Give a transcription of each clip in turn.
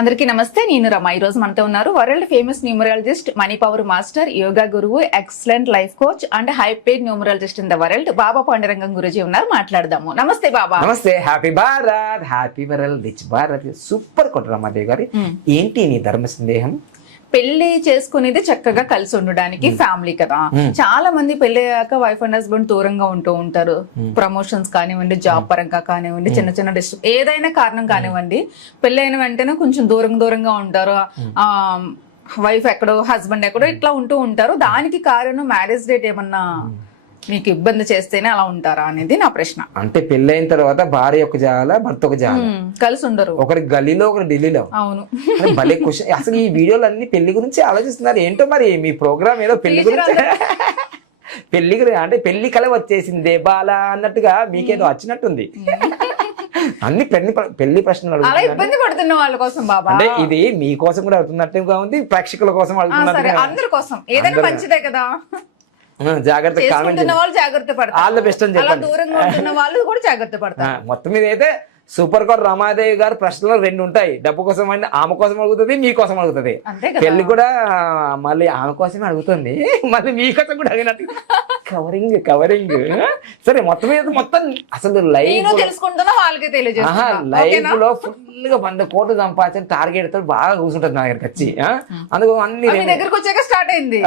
అందరికీ నమస్తే. నేను రమ. ఈ రోజు మనతో ఉన్నారు world famous numerologist, money power master, yoga గురువు, excellent life coach and high paid numerologist in the world Baba Pandurangam Guruji ఉన్నారు. మాట్లాడదాము. నమస్తే బాబా. నమస్తే. Happy Bharat, happy world, rich Bharat. Super కొట్ట రమాదేవి గారి. ఏంటి నీ ధర్మ సందేహం? పెళ్లి చేసుకునేది చక్కగా కలిసి ఉండడానికి, ఫ్యామిలీ కదా. చాలా మంది పెళ్లి అయ్యాక వైఫ్ అండ్ హస్బెండ్ దూరంగా ఉంటూ ఉంటారు. ప్రమోషన్స్ కానివ్వండి, జాబ్ పరంగా కానివ్వండి, చిన్న చిన్న డిస్టర్బ్ ఏదైనా కారణం కానివ్వండి, పెళ్లి అయిన వెంటనే కొంచెం దూరంగా ఉంటారు. వైఫ్ ఎక్కడో, హస్బెండ్ ఎక్కడో ఇట్లా ఉంటూ ఉంటారు. దానికి కారణం మ్యారేజ్ డేట్ ఏమన్నా మీకు ఇబ్బంది చేస్తేనే అలా ఉంటారా అనేది నా ప్రశ్న. అంటే పెళ్ళైన తర్వాత భార్య ఒక జాగాల, భర్త ఒక జాగాల, కలిసి ఉండరు. ఒకరి గల్లీలో, ఒకరి ఢిల్లీలో. అవును. భలే క్వశ్చన్. అసలు ఈ వీడియోలు అన్ని పెళ్లి గురించి ఆలోచిస్తున్నారు ఏంటో. మరి మీ ప్రోగ్రామ్ ఏదో పెళ్లి గురించి, పెళ్లి గురించి అంటే పెళ్లి కల వచ్చేసిందే బాలా అన్నట్టుగా మీకేదో వచ్చినట్టుంది. అన్ని పెళ్లి ప్రశ్నలు ఇబ్బంది పడుతున్న వాళ్ళ కోసం బాబా. అంటే ఇది మీకోసం కూడా అవుతున్నట్టుగా ఉంది, ప్రేక్షకుల కోసం అడుగుతున్నట్టుగా. అందరి కోసం ఏదైనా మంచిదే కదా. జాగ్రత్త జాగ్రత్త పడతారు, దూరంగా ఉంటున్న వాళ్ళు కూడా జాగ్రత్త పడతారు. మొత్తం మీద అయితే సూపర్ కోర్ రమాదేవి గారు ప్రశ్నలు రెండు ఉంటాయి. డబ్బు కోసం అంటే ఆమె కోసం అడుగుతుంది, మీకోసం అడుగుతుంది. పెళ్లి కూడా మళ్ళీ ఆమె కోసమే అడుగుతుంది, మళ్ళీ మీకోసం కూడా అడిగినట్టు. కవరింగ్ సరే. మొత్తం మీద మొత్తం అసలు లైఫ్ లో ఫుల్ గా 100 కోట్లు సంపాదించిన టార్గెట్ తో బాగా కూర్చుంటది నా దగ్గరికి వచ్చి. అందుకు అన్ని దగ్గరకు వచ్చాక స్టార్ట్ అయింది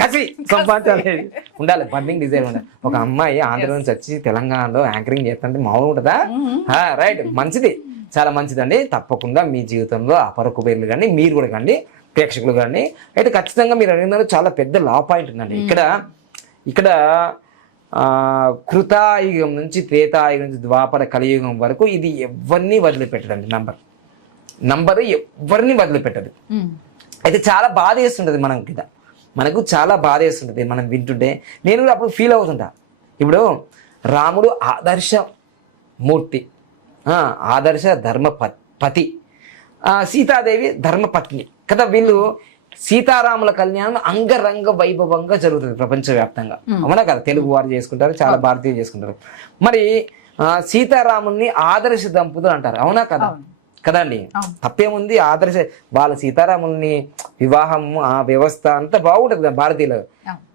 కసి సంపాదించాలి, ఉండాలి, బర్నింగ్ డిజైర్ ఉండాలి. ఒక అమ్మాయి ఆంధ్ర నుంచి వచ్చి తెలంగాణలో యాంకరింగ్ చేస్తుంటే మామూలు ఉంటుందా? రైట్, మంచిది, చాలా మంచిదండి. తప్పకుండా మీ జీవితంలో అపర కుబేర్లు కానీ, మీరు కూడా కానీ, ప్రేక్షకులు కానీ అయితే ఖచ్చితంగా మీరు అడిగిన చాలా పెద్ద లా పాయింట్ ఉందండి ఇక్కడ కృతాయుగం నుంచి త్రేతాయుగం నుంచి ద్వాపర కలియుగం వరకు ఇది ఎవరిని వదిలిపెట్టదండి. నంబర్ ఎవరిని వదిలిపెట్టదు. అయితే చాలా బాధ వేస్తుంటది మనకు చాలా బాధ వేస్తుంటది మనం వింటుంటే. నేను కూడా అప్పుడు ఫీల్ అవుతుంటా. ఇప్పుడు రాముడు ఆదర్శ మూర్తి, ఆదర్శ ధర్మపతి, సీతాదేవి ధర్మపత్ని కదా. వీళ్ళు సీతారాముల కళ్యాణం అంగరంగ వైభవంగా జరుగుతుంది ప్రపంచవ్యాప్తంగా. అవునా కదా? తెలుగు వారు చేసుకుంటారు, చాలా భారతీయులు చేసుకుంటారు. మరి సీతారాముల్ని ఆదర్శ దంపతులు అంటారు. అవునా కదా? కదండి, తప్పేముంది? ఆదర్శ వాళ్ళ సీతారాముల్ని వివాహం, ఆ వ్యవస్థ అంతా బాగుంటుంది కదా భారతీయులు.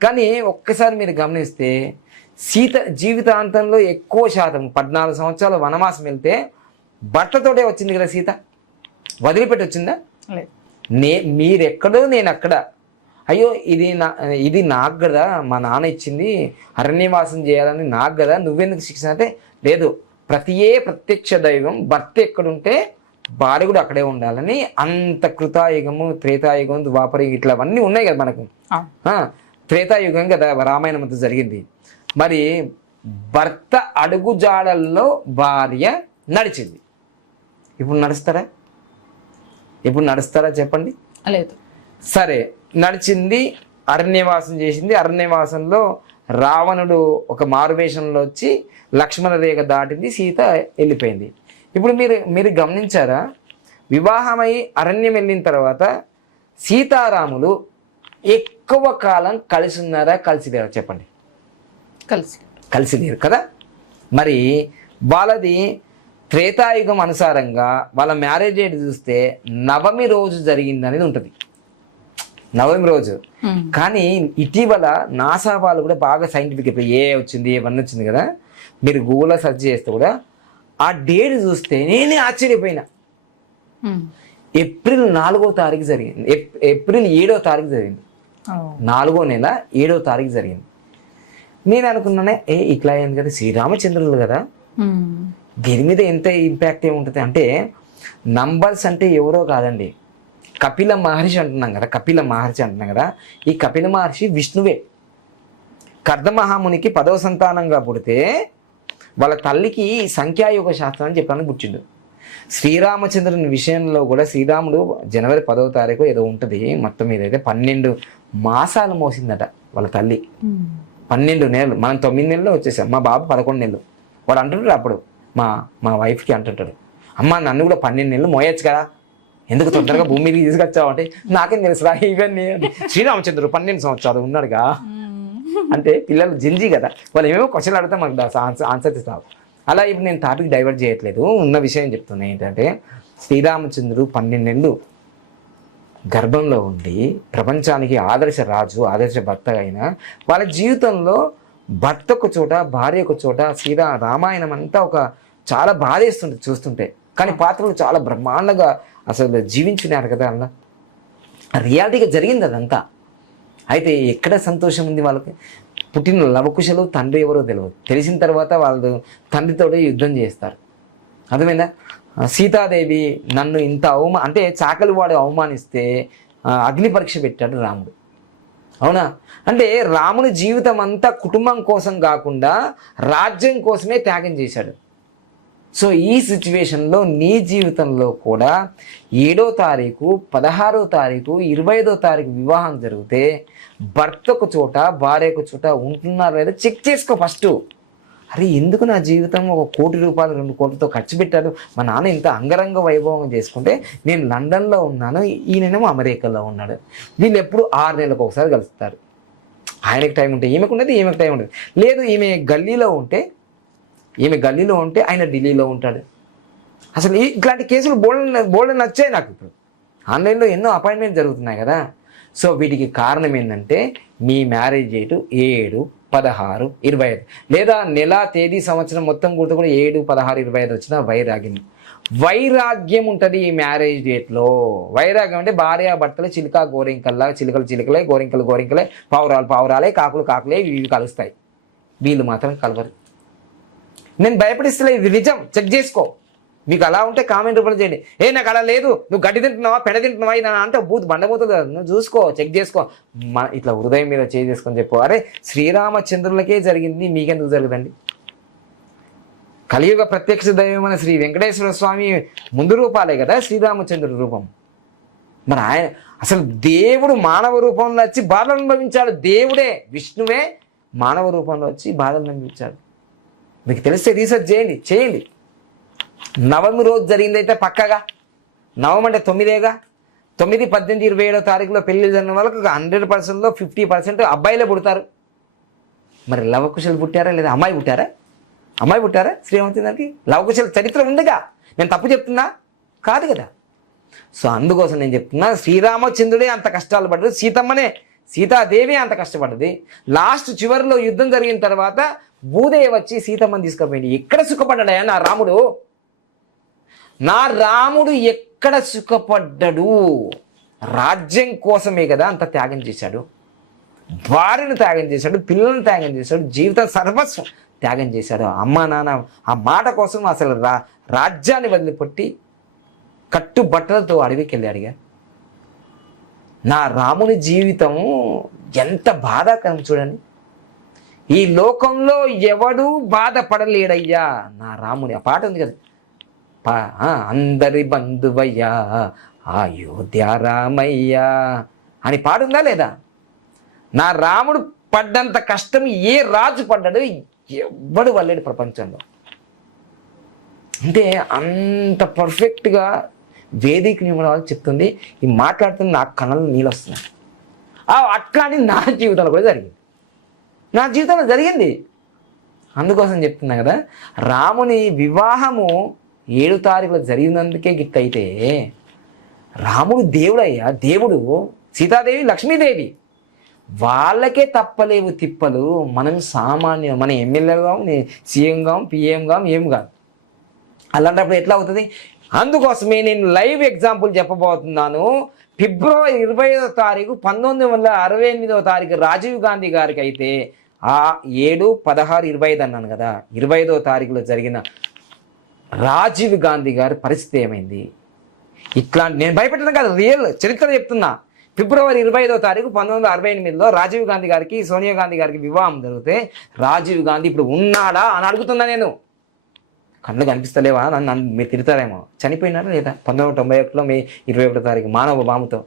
కానీ ఒక్కసారి మీరు గమనిస్తే సీత జీవితాంతంలో ఎక్కువ శాతం 14 సంవత్సరాలు వనవాసం వెళ్తే భర్తతోటే వచ్చింది కదా సీత. వదిలిపెట్టి వచ్చిందా? మీరెక్కడో నేను అక్కడ. అయ్యో ఇది నాకు కదా, మా నాన్న ఇచ్చింది, అరణ్యవాసం చేయాలని నాకు కదా, నువ్వెందుకు శిక్షణ అంటే లేదు. ప్రత్యక్ష దైవం భర్త ఎక్కడుంటే భార్య కూడా అక్కడే ఉండాలని. అంత కృతాయుగము, త్రేతాయుగం, ద్వాపరయుగం ఇట్లా అన్నీ ఉన్నాయి కదా మనకు. త్రేతాయుగం కదా రామాయణం అంతా జరిగింది. మరి భర్త అడుగుజాడల్లో భార్య నడిచింది. ఇప్పుడు నడుస్తారా చెప్పండి? లేదు. సరే, నడిచింది, అరణ్యవాసం చేసింది. అరణ్యవాసంలో రావణుడు ఒక మారువేషంలో వచ్చి లక్ష్మణ రేఖ దాటింది, సీత వెళ్ళిపోయింది. ఇప్పుడు మీరు గమనించారా? వివాహమై అరణ్యం వెళ్ళిన తర్వాత సీతారాములు ఎక్కువ కాలం కలిసి ఉన్నారా, కలిసి లేరా చెప్పండి? కలిసి లేరు కదా. మరి వాళ్ళది త్రేతాయుగం అనుసారంగా వాళ్ళ మ్యారేజ్ డేట్ చూస్తే నవమి రోజు జరిగింది అనేది ఉంటుంది, నవమి రోజు. కానీ ఇటీవల నాసా వాళ్ళు కూడా బాగా సైంటిఫిక్ వచ్చింది, ఇవన్నీ వచ్చింది కదా. మీరు గూగుల్లో సెర్చ్ చేస్తే కూడా ఆ డేట్ చూస్తే నేనే ఆశ్చర్యపోయినా. ఏప్రిల్ 4వ తారీఖు జరిగింది, ఏప్రిల్ 7వ తారీఖు జరిగింది, 4వ నెల 7వ తారీఖు జరిగింది. నేను అనుకున్నానే ఇట్లా అయింది కదా, శ్రీరామచంద్రులు కదా, దీని మీద ఎంత ఇంపాక్ట్ ఏముంటుంది అంటే, నంబర్స్ అంటే ఎవరో కాదండి, కపిల మహర్షి అంటున్నాం కదా. ఈ కపిల మహర్షి విష్ణువే. కర్దమహామునికి 10వ సంతానంగా పుడితే వాళ్ళ తల్లికి సంఖ్యాయుగ శాస్త్రం అని చెప్పడానికి పుట్టిండు. శ్రీరామచంద్రుని విషయంలో కూడా శ్రీరాముడు జనవరి 10వ తారీఖు ఏదో ఉంటుంది, మొత్తం మీద అయితే 12 మాసాలు మోసిందట వాళ్ళ తల్లి. 12 నెలలు. మనం 9 నెలల్లో వచ్చేసాం, మా బాబు 11 నెలలు. వాడు అంటుంటాడు అప్పుడు మా వైఫ్కి అంటుంటాడు, అమ్మ నన్ను కూడా 12 నెలలు మోయచ్చు కదా, ఎందుకు తొందరగా భూమి మీదకి తీసుకొచ్చావు అంటే, నాకేం తెలుసురా ఇవన్నీ. శ్రీరామచంద్రుడు 12 సంవత్సరాలు ఉన్నాడుగా అంటే పిల్లలు జింజీ కదా, వాళ్ళు ఏమేమో క్వశ్చన్లు అడిగితే మనకు ఆన్సర్ ఇస్తావు. అలా ఇప్పుడు నేను టాపిక్ డైవర్ట్ చేయట్లేదు, ఉన్న విషయం చెప్తున్నా. ఏంటంటే శ్రీరామచంద్రుడు 12 నెలలు గర్భంలో ఉండి ప్రపంచానికి ఆదర్శ రాజు, ఆదర్శ భర్త అయిన వాళ్ళ జీవితంలో భర్త ఒక చోట, భార్య ఒక చోట, రామాయణం అంతా ఒక చాలా బాధేస్తుంది చూస్తుంటే. కానీ పాత్రలు చాలా బ్రహ్మాండంగా అసలు జీవించినారు కదా అలా. రియాలిటీగా జరిగింది అదంతా. అయితే ఎక్కడ సంతోషం ఉంది వాళ్ళకి? పుట్టిన లవకుశలు తండ్రి ఎవరో తెలియదు. తెలిసిన తర్వాత వాళ్ళు తండ్రితో యుద్ధం చేస్తారు. అర్థమైందా? సీతాదేవి నన్ను ఇంత అంటే చాకలి వాడు అవమానిస్తే అగ్ని పరీక్ష పెట్టాడు రాముడు. అవునా? అంటే రాముని జీవితం అంతా కుటుంబం కోసం కాకుండా రాజ్యం కోసమే త్యాగం చేశాడు. సో ఈ సిచ్యువేషన్లో నీ జీవితంలో కూడా 7వ తారీఖు, 16వ తారీఖు, 25వ తారీఖు వివాహం జరిగితే భర్త ఒక చోట, భార్య ఒక చోట ఉంటున్నారో లేదో చెక్ చేసుకో ఫస్ట్. అరే ఎందుకు నా జీవితం 1 కోటి రూపాయలు 2 కోట్లతో ఖర్చు పెట్టాడు, మా నాన్న ఇంత అంగరంగ వైభవం చేసుకుంటే నేను లండన్లో ఉన్నాను, ఈయనేమో అమెరికాలో ఉన్నాడు. వీళ్ళు ఎప్పుడు 6 నెలలకు ఒకసారి కలుస్తారు. ఆయనకి టైం ఉంటే ఈమెకు ఉండదు, ఈమెకు టైం ఉండదు. లేదు ఈమె గల్లీలో ఉంటే ఆయన ఢిల్లీలో ఉంటాడు. అసలు ఇట్లాంటి కేసులు బోల్డ్ నచ్చాయి నాకు. ఇప్పుడు ఆన్లైన్లో ఎన్నో అపాయింట్మెంట్ జరుగుతున్నాయి కదా. సో వీటికి కారణం ఏంటంటే మీ మ్యారేజ్ డేటు 7, 16, 25 లేదా నెల, తేదీ, సంవత్సరం మొత్తం గుర్తు కూడా 7, 16, 25 వచ్చిన వైరాగ్యం ఉంటుంది ఈ మ్యారేజ్ డేట్లో. వైరాగ్యం అంటే భార్య భర్తలు చిలుక గోరింకల్లా, చిలుకలు చిలుకలే, గోరింకలు గోరింకలే, పావురాలు పావురాలే, కాకులు కాకులే, ఇవి కలుస్తాయి. వీళ్ళు మాత్రం కలవరు. నేను భయపడిస్తలే, ఇది నిజం, చెక్ చేసుకో. మీకు అలా ఉంటే కామెంట్ రూపంలో చేయండి. నాకు అలా లేదు, నువ్వు గడ్డి తింటున్నావా, పెడ తింటున్నావా, ఇలా అంటే బండబోతుంది కదా. నువ్వు చూసుకో, చెక్ చేసుకో. ఇట్లా హృదయం మీద చేసుకొని చెప్పు. అరే శ్రీరామచంద్రులకే జరిగింది, మీకెందుకు జరగదండి? కలియుగ ప్రత్యక్ష దైవమైన శ్రీ వెంకటేశ్వర స్వామి ముందు రూపాలే కదా శ్రీరామచంద్రుడి రూపం. మరి ఆయన అసలు దేవుడు మానవ రూపంలో వచ్చి బాధలు అనుభవించాడు. దేవుడే, విష్ణువే మానవ రూపంలో వచ్చి బాధలు అనుభవించాడు. మీకు తెలిస్తే రీసెర్చ్ చేయండి. నవమి రోజు జరిగిందైతే పక్కగా, నవమి అంటే 9గా, 9, 18, 27వ తారీఖులో పెళ్లి జరిగిన వాళ్ళకి 100%లో 50% అబ్బాయిలే పుడతారు. మరి లవకుశలు పుట్టారా లేదా అమ్మాయి పుట్టారా శ్రీరామచంద్రుడికి? లవకుశల చరిత్ర ఉందిగా. నేను తప్పు చెప్తున్నా కాదు కదా. సో అందుకోసం నేను చెప్తున్నా, శ్రీరామచంద్రుడే అంత కష్టాలు పడ్డది, సీతాదేవి అంత కష్టపడ్డది. లాస్ట్ చివరిలో యుద్ధం జరిగిన తర్వాత భూదేవి వచ్చి సీతమ్మని తీసుకుపోయింది. ఎక్కడ సుఖపడ్డాడయా నా రాముడు ఎక్కడ సుఖపడ్డాడు? రాజ్యం కోసమే కదా అంత త్యాగం చేశాడు. భార్యను త్యాగం చేశాడు, పిల్లలను త్యాగం చేశాడు, జీవితం సర్వస్వం త్యాగం చేశాడు. అమ్మ నాన్న ఆ మాట కోసం అసలు రాజ్యాన్ని వదిలిపెట్టి కట్టుబట్టలతో అడవికి వెళ్ళాడుగా. నా రాముని జీవితం ఎంత బాధాకరం చూడండి. ఈ లోకంలో ఎవడు బాధపడలేడయ్యా నా రాముని. ఆ పాట ఉంది కదా, అందరి బంధువయ్యా అయోధ్య రామయ్యా అని పాట ఉందా లేదా? నా రాముడు పడ్డంత కష్టం ఏ రాజు పడ్డాడు? ఎవ్వడు వల్లేడు ప్రపంచంలో. అంటే అంత పర్ఫెక్ట్గా వేదిక నియమాలు చెప్తుంది. ఈ మాట్లాడుతున్న నాకు కళ్ళలో నీళ్ళు వస్తున్నాయి. అట్లాంటి నా జీవితంలో కూడా జరిగింది. అందుకోసం చెప్తున్నా కదా, రాముని వివాహము 7 తారీఖులో జరిగినందుకే గిట్టయితే రాముడు దేవుడయ్యా. దేవుడు, సీతాదేవి, లక్ష్మీదేవి, వాళ్ళకే తప్పలేవు తిప్పలు. మనం సామాన్యం, మన ఎమ్మెల్యేగా, సీఎంగా, పిఎంగా ఏం కాదు. అలాంటప్పుడు ఎట్లా అవుతుంది? అందుకోసమే నేను లైవ్ ఎగ్జాంపుల్ చెప్పబోతున్నాను. ఫిబ్రవరి 25వ తారీఖు 1968వ తారీఖు రాజీవ్ గాంధీ గారికి అయితే 7, 16, 25 అన్నాను కదా, 25వ తారీఖులో జరిగిన రాజీవ్ గాంధీ గారి పరిస్థితి ఏమైంది? ఇట్లాంటి నేను భయపెట్టడం కాదు, రియల్ చరిత్ర చెప్తున్నా. ఫిబ్రవరి 25వ తారీఖు 1968లో రాజీవ్ గాంధీ గారికి, సోనియా గాంధీ గారికి వివాహం జరిగితే రాజీవ్ గాంధీ ఇప్పుడు ఉన్నాడా అని అడుగుతున్నా నేను. కళ్ళు కనిపిస్తలేవా? నన్ను మీరు తిడతారేమో. చనిపోయినారా లేదా? 1991లో మే 21వ తారీఖు మానవ బాముతో.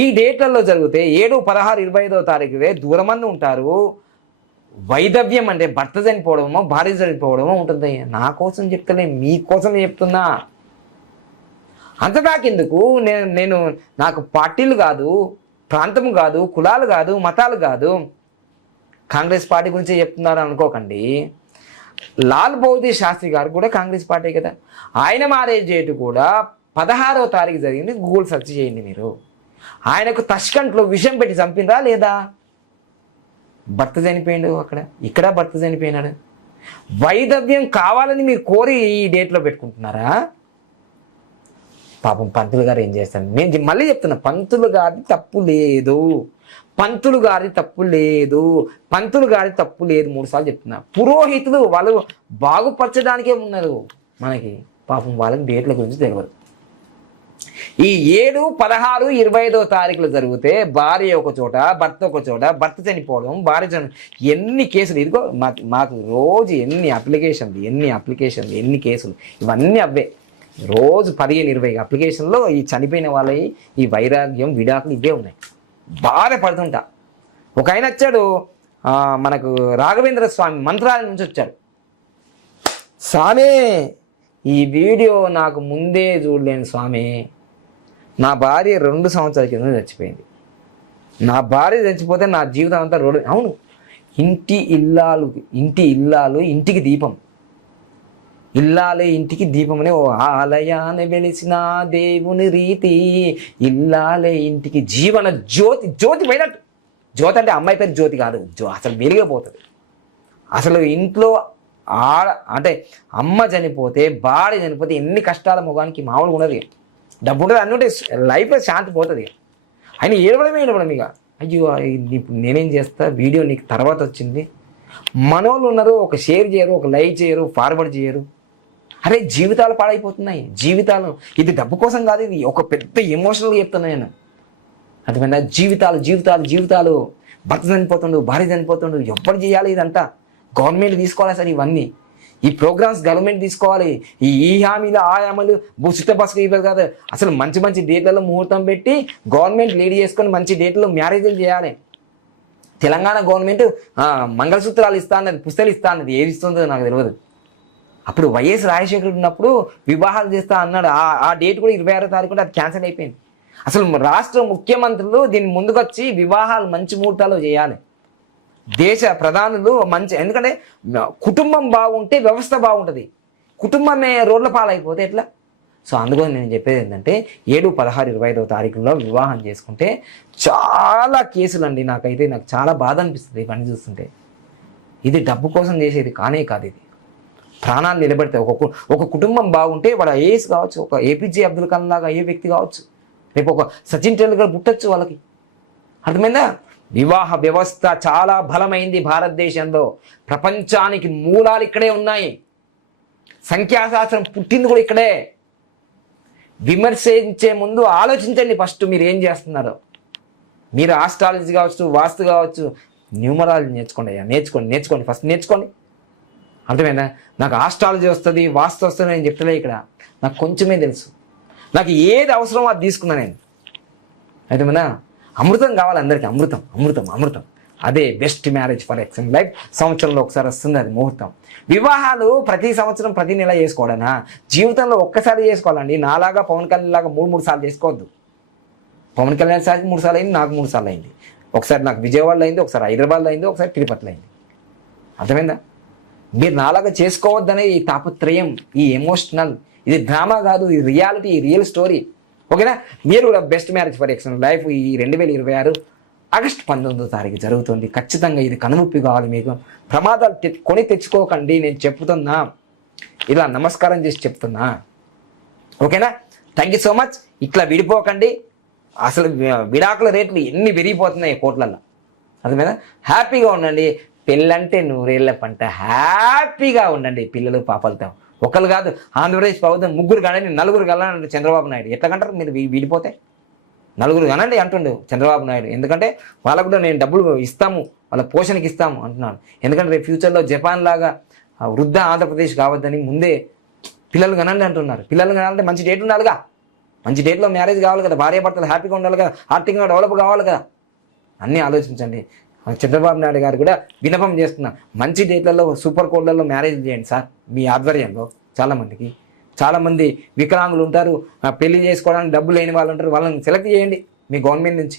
ఈ డేట్లలో జరిగితే 7, 16, 25వ తారీఖువే దూరమని ఉంటారు. వైదవ్యం అంటే భర్త చనిపోవడమో భార్య చనిపోవడమో ఉంటుంది. నా కోసం చెప్తలే, మీకోసం చెప్తున్నా. అంతదాకెందుకు? నేను నాకు పార్టీలు కాదు, ప్రాంతం కాదు, కులాలు కాదు, మతాలు కాదు. కాంగ్రెస్ పార్టీ గురించి చెప్తున్నారు అనుకోకండి. లాల్ బహదూర్ శాస్త్రి గారు కూడా కాంగ్రెస్ పార్టీ కదా. ఆయన మ్యారేజ్ డేట్ కూడా 16వ తారీఖు జరిగింది, గూగుల్ సెర్చ్ చేయండి మీరు. ఆయనకు తష్కంట్లో విషం పెట్టి చంపిందా లేదా? భర్త చనిపోయిండు అక్కడ, ఇక్కడ భర్త చనిపోయినాడు. వైదవ్యం కావాలని మీరు కోరి ఈ డేట్లో పెట్టుకుంటున్నారా? పాపం పంతులు గారు ఏం చేస్తారు? నేను మళ్ళీ చెప్తున్నా, పంతులు గారి తప్పు లేదు, పంతులు గారి తప్పు లేదు, పంతులు గారి తప్పు లేదు. 3 సార్లు చెప్తున్నా. పురోహితులు వాళ్ళు బాగుపరచడానికే ఉన్నారు మనకి. పాపం వాళ్ళకి డేట్ల గురించి తెలియదు. ఈ 7, 16, 25వ తారీఖులు జరిగితే భార్య ఒక చోట, భర్త ఒక చోట, భర్త చనిపోవడం, భార్య ఎన్ని కేసులు. ఇదిగో మాకు రోజు ఎన్ని అప్లికేషన్లు, ఎన్ని కేసులు, ఇవన్నీ అవే. రోజు 15-20 అప్లికేషన్లో ఈ చనిపోయిన వాళ్ళవి ఈ వైరాగ్యం, విడాకులు ఇవే ఉన్నాయి. బాధపడుతుంటా. ఒక ఆయన వచ్చాడు, మనకు రాఘవేంద్ర స్వామి మంత్రాలయం నుంచి వచ్చాడు. స్వామి, ఈ వీడియో నాకు ముందే చూడలేను స్వామి. నా భార్య 2 సంవత్సరాల కింద చచ్చిపోయింది. నా భార్య చచ్చిపోతే నా జీవితం అంతా రోడ్డు. అవును, ఇంటి ఇల్లాలు ఇంటికి దీపం. ఇల్లాలే ఇంటికి దీపం అనే ఓ ఆలయాన వెలిసిన దేవుని రీతి, ఇల్లాలే ఇంటికి జీవన జ్యోతి పోయినట్టు. జ్యోతి అంటే అమ్మాయి పేరు జ్యోతి కాదు, అసలు వెలిగిపోతుంది. అసలు ఇంట్లో అంటే అమ్మ చనిపోతే, భార్య చనిపోతే ఎన్ని కష్టాల ముఖానికి మామూలుగా ఉండదు. డబ్బు ఉంటుంది, అన్నీ ఉంటే లైఫ్లో శాంతి పోతుంది. ఆయన ఏడవడం ఇక. అయ్యో ఇప్పుడు నేనేం చేస్తా, వీడియో నీకు తర్వాత వచ్చింది. మనోళ్ళు ఉన్నారు, ఒక షేర్ చేయరు, ఒక లైక్ చేయరు, ఫార్వర్డ్ చేయరు. అరే జీవితాలు పాడైపోతున్నాయి, జీవితాలు. ఇది డబ్బు కోసం కాదు, ఇది ఒక పెద్ద ఎమోషనల్గా చెప్తున్నా నేను. అర్థమైందా? జీవితాలు. భర్త చనిపోతుండు, భార్య చనిపోతుండు, ఎవ్వరు చేయాలి ఇదంతా? గవర్నమెంట్ తీసుకోవాలి సార్ ఇవన్నీ. ఈ ప్రోగ్రామ్స్ గవర్నమెంట్ తీసుకోవాలి. ఈ హామీలు, ఆ హామీలు ఉచిత బస్సులు ఇవ్వదు కాదు. అసలు మంచి డేట్లలో ముహూర్తం పెట్టి గవర్నమెంట్ లీడ్ చేసుకొని మంచి డేట్లలో మ్యారేజ్లు చేయాలి. తెలంగాణ గవర్నమెంట్ మంగళసూత్రాలు ఇస్తా అన్నది, పుస్తకాలు ఇస్తా అన్నది. ఏది ఇస్తుందో నాకు తెలియదు. అప్పుడు వైఎస్ రాజశేఖర్ ఉన్నప్పుడు వివాహాలు చేస్తా అన్నాడు. ఆ డేట్ కూడా 26వ తారీఖు అది క్యాన్సిల్ అయిపోయింది. అసలు రాష్ట్ర ముఖ్యమంత్రులు దీని ముందుకొచ్చి వివాహాలు మంచి ముహూర్తాలు చేయాలి. దేశ ప్రధానులు మంచి, ఎందుకంటే కుటుంబం బాగుంటే వ్యవస్థ బాగుంటుంది. కుటుంబమే రోడ్ల పాలైపోతే ఎట్లా? సో అందుకని నేను చెప్పేది ఏంటంటే 7, 16, 25వ తారీఖుల్లో వివాహం చేసుకుంటే చాలా కేసులు అండి. నాకు చాలా బాధ అనిపిస్తుంది ఇవన్నీ చూస్తుంటే. ఇది డబ్బు కోసం చేసేది కానే కాదు. ఇది ప్రాణాలు నిలబెడతాయి. ఒక కుటుంబం బాగుంటే వాడు ఐఏఎస్ కావచ్చు, ఒక ఏపీజే అబ్దుల్ కలాం లాగా అయ్యే వ్యక్తి కావచ్చు, రేపు ఒక సచిన్ టెండూల్కర్ పుట్టచ్చు వాళ్ళకి. అర్థమైందా? వివాహ వ్యవస్థ చాలా బలమైంది భారతదేశంలో. ప్రపంచానికి మూలాలు ఇక్కడే ఉన్నాయి. సంఖ్యాశాస్త్రం పుట్టింది కూడా ఇక్కడే. విమర్శించే ముందు ఆలోచించండి ఫస్ట్ మీరు ఏం చేస్తున్నారో. మీరు ఆస్ట్రాలజీ కావచ్చు, వాస్తు కావచ్చు, న్యూమరాలజీ నేర్చుకోండి ఫస్ట్ నేర్చుకోండి. అర్థమైందా? నాకు ఆస్ట్రాలజీ వస్తుంది, వాస్తు వస్తుంది నేను చెప్తలే ఇక్కడ. నాకు కొంచెమే తెలుసు. నాకు ఏది అవసరమో అది తీసుకున్నా నేను. అర్థమైనా? అమృతం కావాలి అందరికీ. అమృతం. అదే బెస్ట్ మ్యారేజ్ ఫర్ ఎక్సెంట్ లైఫ్. సంవత్సరంలో ఒకసారి వస్తుంది అది ముహూర్తం. వివాహాలు ప్రతి సంవత్సరం, ప్రతి నెల చేసుకోవడనా? జీవితంలో ఒక్కసారి చేసుకోవాలండి. నాలాగా పవన్ కళ్యాణ్ లాగా 3 సార్లు చేసుకోవద్దు. పవన్ కళ్యాణ్ సార్కి 3 సార్లు అయింది, నాకు 3 సార్లు అయింది. ఒకసారి నాకు విజయవాడలో అయింది, ఒకసారి హైదరాబాద్లో అయింది, ఒకసారి తిరుపతిలో అయింది. అర్థమైందా? మీరు నాలాగా చేసుకోవద్దనే ఈ తాపత్రయం, ఈ ఎమోషనల్, ఇది డ్రామా కాదు, ఇది రియాలిటీ, రియల్ స్టోరీ. ఓకేనా? మీరు కూడా బెస్ట్ మ్యారేజ్ ఫర్ ఎక్సెంట్ లైఫ్ ఈ 2026 ఆగస్టు 19వ తారీఖు జరుగుతుంది. ఖచ్చితంగా ఇది కనుముప్పి కావాలి మీకు. ప్రమాదాలు కొని తెచ్చుకోకండి. నేను చెప్తున్నా, ఇలా నమస్కారం చేసి చెప్తున్నా. ఓకేనా? Thank you so much. ఇట్లా విడిపోకండి. అసలు విడాకుల రేట్లు ఎన్ని పెరిగిపోతున్నాయి కోట్లలో. అర్థమైనా? హ్యాపీగా ఉండండి. పెళ్ళంటే 100 ఏళ్ల పంట. హ్యాపీగా ఉండండి పిల్లలు పాపలతో. ఒకరు కాదు, ఆంధ్రప్రదేశ్ ప్రభుత్వం 3 కనండి, 4 కనండి చంద్రబాబు నాయుడు. ఎట్లా కంటారు మీరు? విడిపోతే 4 కనండి అంటుండు చంద్రబాబు నాయుడు. ఎందుకంటే వాళ్ళకు కూడా నేను డబ్బులు ఇస్తాము, వాళ్ళ పోషణకి ఇస్తాము అంటున్నాను. ఎందుకంటే రేపు ఫ్యూచర్లో జపాన్ లాగా వృద్ధ ఆంధ్రప్రదేశ్ కావద్దని ముందే పిల్లలు కనండి అంటున్నారు. పిల్లలు కనాలంటే మంచి డేట్ ఉండాలిగా. మంచి డేట్లో మ్యారేజ్ కావాలి కదా, భార్యాభర్తలు హ్యాపీగా ఉండాలి కదా, ఆర్థికంగా డెవలప్ కావాలి కదా. అన్నీ ఆలోచించండి. చంద్రబాబు నాయుడు గారు కూడా విన్నపం చేస్తున్నా, మంచి డేట్లలో సూపర్ కోడ్లలో మ్యారేజ్ చేయండి సార్ మీ ఆధ్వర్యంలో. చాలామంది వికలాంగులు ఉంటారు, పెళ్లి చేసుకోవడానికి డబ్బు లేని వాళ్ళు ఉంటారు. వాళ్ళని సెలెక్ట్ చేయండి మీ గవర్నమెంట్ నుంచి.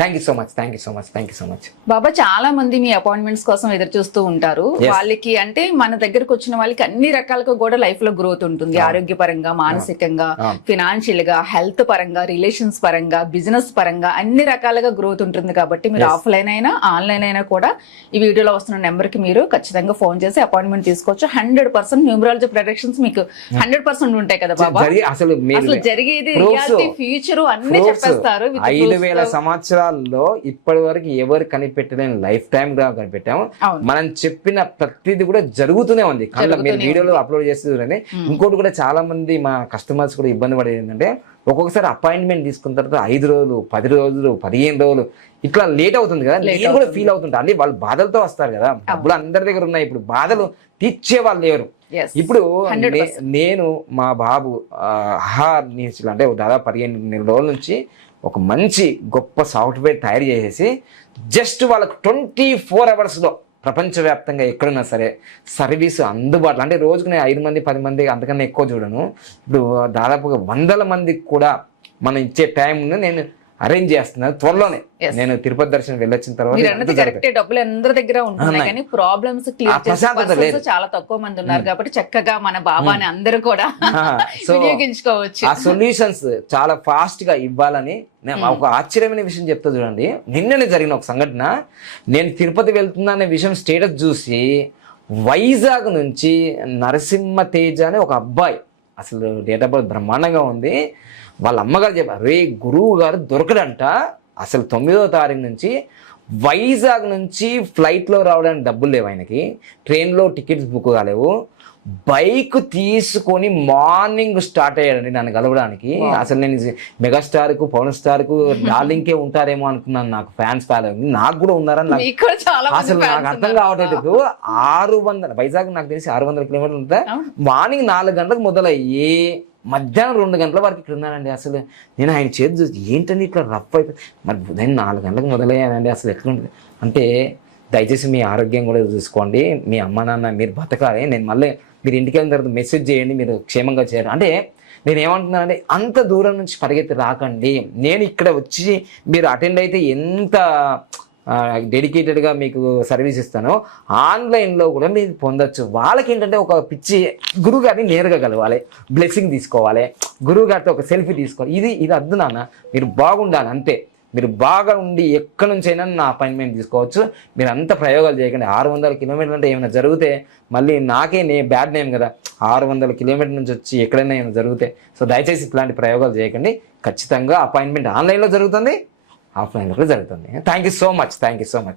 Thank you so much, thank you so much, thank you so much. Baba చాలా మంది మీ అపాయింట్మెంట్స్ కోసం ఎదురు చూస్తూ ఉంటారు. వాళ్ళకి అంటే మన దగ్గరకు వచ్చిన వాళ్ళకి అన్ని రకాలుగా కూడా లైఫ్ లో గ్రోత్ ఉంటుంది. ఆరోగ్యపరంగా, మానసికంగా, ఫినాన్షియల్ గా, హెల్త్ పరంగా, రిలేషన్స్ పరంగా, బిజినెస్ పరంగా అన్ని రకాలుగా గ్రోత్ ఉంటుంది. కాబట్టి మీరు ఆఫ్లైన్ అయినా ఆన్లైన్ అయినా కూడా ఈ వీడియోలో వస్తున్న నెంబర్ కి మీరు ఖచ్చితంగా ఫోన్ చేసి అపాయింట్మెంట్ తీసుకోవచ్చు. 100% న్యూమరాలజీ ప్రొడక్షన్స్ మీకు 100% ఉంటాయి కదా బాబా. అసలు జరిగేది రియాలిటీ, ఫ్యూచర్ అన్ని చెప్పేస్తారు. 5,000 సంవత్సరాల్లో ఇప్పటి వరకు ఎవరు కనిపెట్టలేని లైఫ్ టైమ్ గా కనిపెట్టాము. మనం చెప్పిన ప్రతిదీ కూడా జరుగుతూనే ఉంది. మీరు వీడియోలో అప్లోడ్ చేస్తూ చూడండి. ఇంకోటి కూడా చాలా మంది మా కస్టమర్స్ కూడా ఇబ్బంది పడేది ఏంటంటే ఒక్కొక్కసారి అపాయింట్మెంట్ తీసుకున్న తర్వాత 5 రోజులు, 10 రోజులు, 15 రోజులు ఇట్లా లేట్ అవుతుంది కదా. నేను కూడా ఫీల్ అవుతుంటా. అంటే వాళ్ళు బాధలతో వస్తారు కదా, డబ్బులు అందరి దగ్గర ఉన్నాయి. ఇప్పుడు బాధలు తీర్చే వాళ్ళు లేరు. ఇప్పుడు నేను మా బాబు నుంచి అంటే దాదాపు 15 రోజుల నుంచి ఒక మంచి గొప్ప సాఫ్ట్వేర్ తయారు చేసేసి జస్ట్ వాళ్ళకు 24 అవర్స్లో ప్రపంచవ్యాప్తంగా ఎక్కడున్నా సరే సర్వీస్ అందుబాటులో. అంటే రోజుకు నేను 5 మంది 10 మంది అంతకన్నా ఎక్కువ చూడను. ఇప్పుడు దాదాపుగా 100 మందికి కూడా మనం ఇచ్చే టైం నేను అరేంజ్ చేస్తున్నాను. త్వరలోనే నేను తిరుపతి దర్శనం వెళ్ళొచ్చిన తర్వాత డబ్బులు అందరి దగ్గర ఉంటున్నాయి కానీ ప్రాబ్లమ్స్ క్లియర్ చాలా తక్కువ మంది ఉన్నారు కాబట్టి చక్కగా మన బాబాని అందరూ కూడా వినియోగించుకోవచ్చు. ఆ సొల్యూషన్స్ చాలా ఫాస్ట్ గా ఇవ్వాలని ఒక ఆశ్చర్యమైన విషయం చెప్తా చూడండి. నిన్ననే జరిగిన ఒక సంఘటన. నేను తిరుపతి వెళ్తున్నా అనే విషయం స్టేటస్ చూసి వైజాగ్ నుంచి నరసింహ తేజ అనే ఒక అబ్బాయి, అసలు డేట్ ఆఫ్ బర్త్ బ్రహ్మాండంగా ఉంది. వాళ్ళ అమ్మగారు చెప్పారు, రే గురువు గారు దొరకడంట. అసలు 9వ తారీఖు నుంచి వైజాగ్ నుంచి ఫ్లైట్లో రావడానికి డబ్బులు లేవు ఆయనకి, ట్రైన్లో టికెట్స్ బుక్ కాలేవు. బైక్ తీసుకొని మార్నింగ్ స్టార్ట్ అయ్యాడండి నన్ను కలవడానికి. అసలు నేను మెగాస్టార్కు, పవన్ స్టార్కు, డార్లింగ్కే ఉంటారేమో అనుకున్నాను. నాకు ఫ్యాన్స్ ఫాలోయింగ్ నాకు కూడా ఉన్నారని అసలు నాకు అర్థం కావట్లేదు. 600 వైజాగ్ నాకు తెలిసి 600 కిలోమీటర్లు ఉంటా. మార్నింగ్ 4 గంటలకు మొదలయ్యి మధ్యాహ్నం 2 గంటల వరకు ఇక్కడ ఉన్నానండి. అసలు నేను ఆయన చేతి చూసి ఏంటంటే ఇట్లా రఫ్ అయిపోయి, మరి ఉదయం 4 గంటలకు మొదలయ్యానండి. అసలు ఎట్లుంటుంది అంటే దయచేసి మీ ఆరోగ్యం కూడా చూసుకోండి, మీ అమ్మ నాన్న మీరు బతకాలి. నేను మళ్ళీ మీరు ఇంటికి వెళ్ళిన తర్వాత మెసేజ్ చేయండి, మీరు క్షేమంగా చేయాలి అంటే నేను ఏమంటున్నానంటే అంత దూరం నుంచి పరిగెత్తి రాకండి. నేను ఇక్కడ వచ్చి మీరు అటెండ్ అయితే ఎంత డెడికేటెడ్గా మీకు సర్వీస్ ఇస్తానో ఆన్లైన్లో కూడా మీరు పొందొచ్చు. వాళ్ళకి ఏంటంటే ఒక పిచ్చి గురువు గారిని నేరుగా కలవాలి, బ్లెస్సింగ్ తీసుకోవాలి, గురువు గారితో ఒక సెల్ఫీ తీసుకోవాలి. ఇది అద్దు నాన్న, మీరు బాగుండాలి అంతే. మీరు బాగా ఉండి ఎక్కడి నుంచి అయినా నా అపాయింట్మెంట్ తీసుకోవచ్చు. మీరు అంత ప్రయోగాలు చేయకండి. 600 కిలోమీటర్లు అంటే ఏమైనా జరిగితే మళ్ళీ నాకే బ్యాడ్ నేమ్ కదా. 600 కిలోమీటర్ల నుంచి వచ్చి ఎక్కడైనా ఏమైనా జరిగితే. సో దయచేసి ఇట్లాంటి ప్రయోగాలు చేయకండి. ఖచ్చితంగా అపాయింట్మెంట్ ఆన్లైన్లో జరుగుతుంది, ఆఫ్లైన్లో కూడా జరుగుతుంది. Thank you so much, thank you so much.